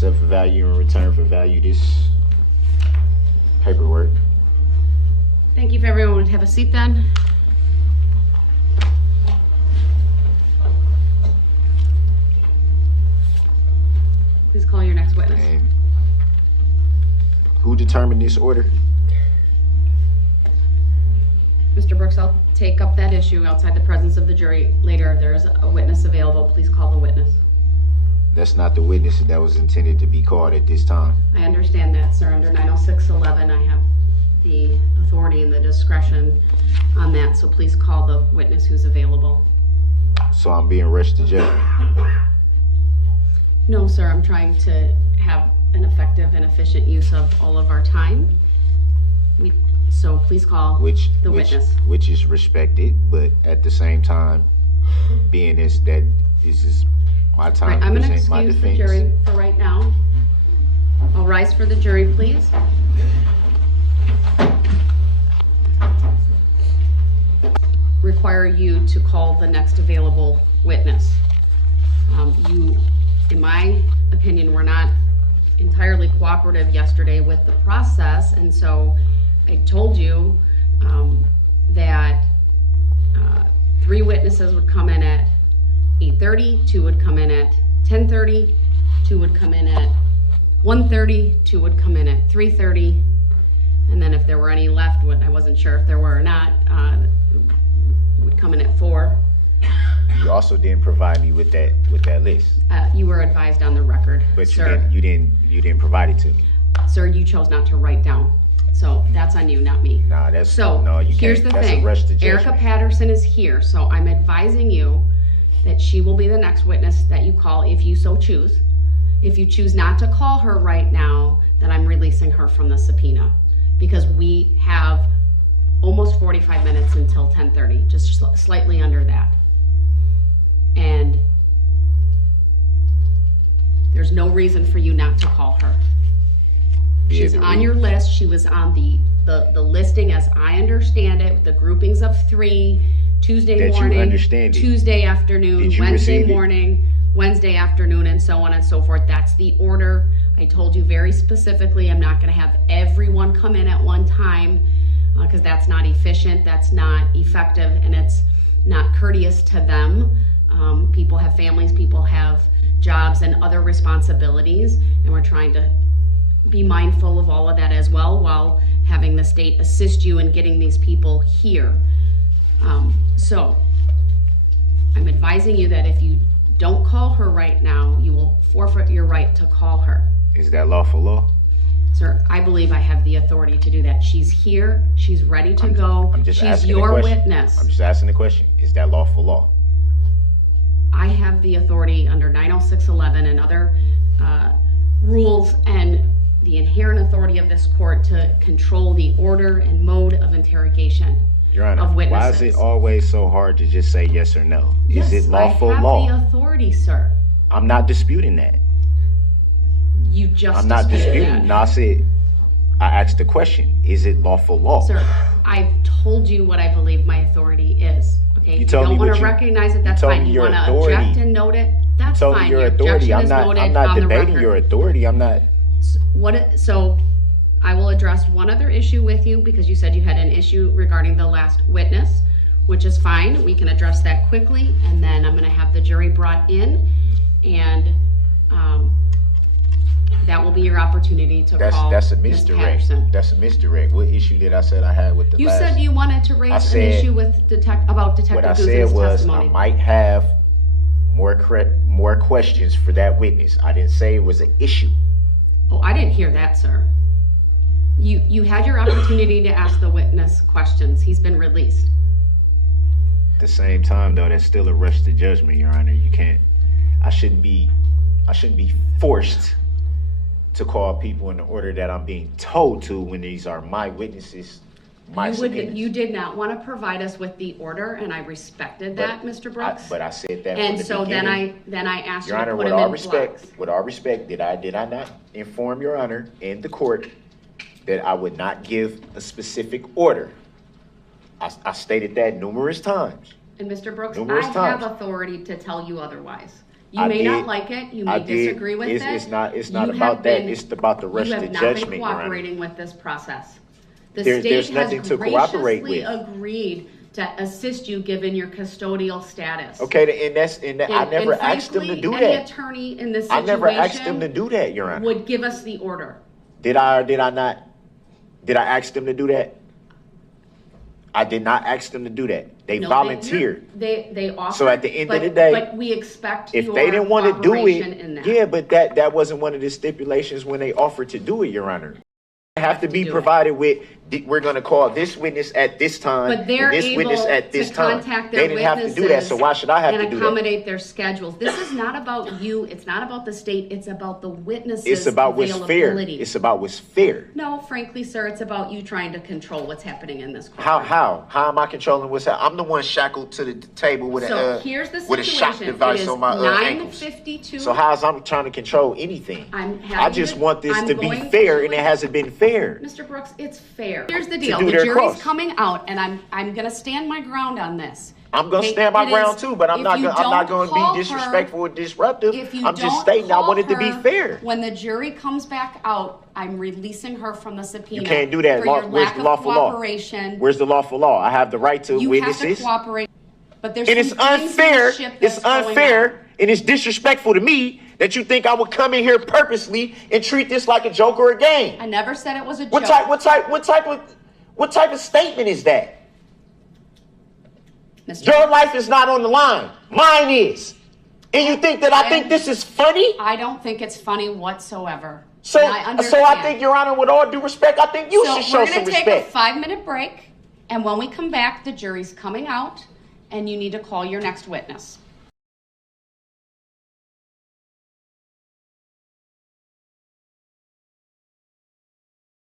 self-value in return for value this paperwork. Thank you. If everyone would have a seat then. Please call your next witness. And who determined this order? Mr. Brooks, I'll take up that issue outside the presence of the jury later. If there's a witness available, please call the witness. That's not the witness that was intended to be called at this time. I understand that, sir. Under 906.11, I have the authority and the discretion on that, so please call the witness who's available. So I'm being rushed to judgment. No, sir, I'm trying to have an effective and efficient use of all of our time. So please call the witness. Which is respected, but at the same time, being this is my time Right, to I'm going to present my excuse the defense. jury for right now. I'll rise for the jury, please. Require you to call the next available witness. You, in my opinion, were not entirely cooperative yesterday with the process, and so I told you that 3 witnesses would come in at 8:30, 2 would come in at 10:30, 2 would come in at 1:30, 2 would come in at 3:30, and then if there were any left, I wasn't sure if there were or not, would come in at 4. You also didn't provide me with that list. You were advised on the record, But sir. you didn't provide it to me. Sir, you chose not to write down. So that's on you, not me. Nah, that's So no, you here's can't. the That's thing. a rush to Erica judgment. Patterson is here, so I'm advising you that she will be the next witness that you call if you so choose. If you choose not to call her right now, then I'm releasing her from the subpoena because we have almost 45 minutes until 10:30, just slightly under that. And there's no reason for you not to call her. She's on your list. She was on the listing as I understand it, the groupings of 3, Tuesday That you morning, understand it. Tuesday afternoon, Did you Wednesday receive it? morning, Wednesday afternoon, and so on and so forth. That's the order. I told you very specifically, I'm not gonna have everyone come in at one time because that's not efficient, that's not effective, and it's not courteous to them. People have families, people have jobs and other responsibilities, and we're trying to be mindful of all of that as well while having the state assist you in getting these people here. So I'm advising you that if you don't call her right now, you will forfeit your right to call her. Is that lawful law? Sir, I believe I have the authority to do that. She's here, she's ready to go. I'm just She's asking your the question. witness. I'm just asking the question. Is that lawful law? I have the authority under 906.11 and other rules and the inherent authority of this court to control the order and mode of interrogation Your Honor, of witnesses. why is it always so hard to just say yes or no? Is it lawful I have law? the authority, sir. I'm not disputing that. You just I'm not disputed disputing. that. No, I asked the question. Is it lawful law? Sir, I've told you what I believe my authority is. Okay, You if you told me don't want what to you- recognize it, that's told fine. me You your want to authority. object and note it, that's Told me fine. your Your authority. objection I'm is not noted debating on the record. your authority. I'm not. So I will address one other issue with you because you said you had an issue regarding the last witness, which is fine. We can address that quickly, and then I'm going to have the jury brought in, and that will be your opportunity to call That's a Ms. misdirect. Patterson. That's a misdirect. What issue did I said I had with the You last? said you wanted to raise an said- issue with about Detective What I Guzman's said was testimony. I might have more questions for that witness. I didn't say it was an issue. Oh, I didn't hear that, sir. You had your opportunity to ask the witness questions. He's been released. At the same time, though, that's still a rush to judgment, Your Honor. You can't. I shouldn't be forced to call people in the order that I'm being told to when these are my witnesses, my subpoenas. You did not want to provide us with the order, and I respected that, Mr. Brooks. But I said that And from the so beginning. then I asked Your you Honor, to put with him all in respect, blocks. did I not inform Your Honor in the court that I would not give a specific order? I stated that numerous times. And Mr. Brooks, Numerous I have times. authority to tell you otherwise. You may not like it. You may disagree with it. It's not You about have that. been- It's about the rest of the You have not judgment, been Your Honor. cooperating with this process. The There's state nothing has to cooperate graciously with. agreed to assist you given your custodial status. Okay, and I never asked them to frankly, do any that. attorney in this I situation never asked them to do that, Your Honor. would give us the order. Did I not? Did I ask them to do that? I did not ask them to do that. They No, volunteered. They offered. So at the end of but- the day, but we expect If your they didn't want to do cooperation in it, that. yeah, but that wasn't one of the stipulations when they offered to do it, Your Honor. Have to be do it. provided with. We're going to call this witness at this time, But they're and this able witness at this to time. contact They their didn't have to do that, so why should I have to and do that? accommodate their schedules. This is not about you. It's not about the state. It's about the witnesses' It's about what's fair. availability. It's about what's fair. No, frankly, sir, it's about you trying to control what's happening in this court. How am I controlling what's happening? I'm the one shackled to the table with So a here's the with a shock situation. device It is on my ankles. 9:52. So how's I'm trying to control anything? I just want this to be fair, and it hasn't been fair. Mr. Brooks, it's fair. Here's the deal. do The their jury's cross. coming out, and I'm gonna stand my ground on this. I'm gonna Okay, stand my it ground is- too, but I'm if not you gonna don't be call disrespectful or her- disruptive. If you I'm just don't stating I call want it to be her fair. When the jury comes back out, I'm releasing her from the subpoena. You can't do that. For your Where's lack the of lawful law? cooperation. Where's the lawful law? I have the right to You witnesses. have to cooperate. But there's And it's some things in unfair. this ship It's that's going unfair, on. and it's disrespectful to me that you think I would come in here purposely and treat this like a joke or a game. I never said it was a What joke. type of statement is that? Mr. Your life is not on the line. Mine is. And you think that I think this is funny? I don't think it's funny whatsoever. So, And I understand. I think, Your Honor, with all due respect, I think you should show we're some going to take respect. a 5-minute break, and when we come back, the jury's coming out, and you need to call your next witness.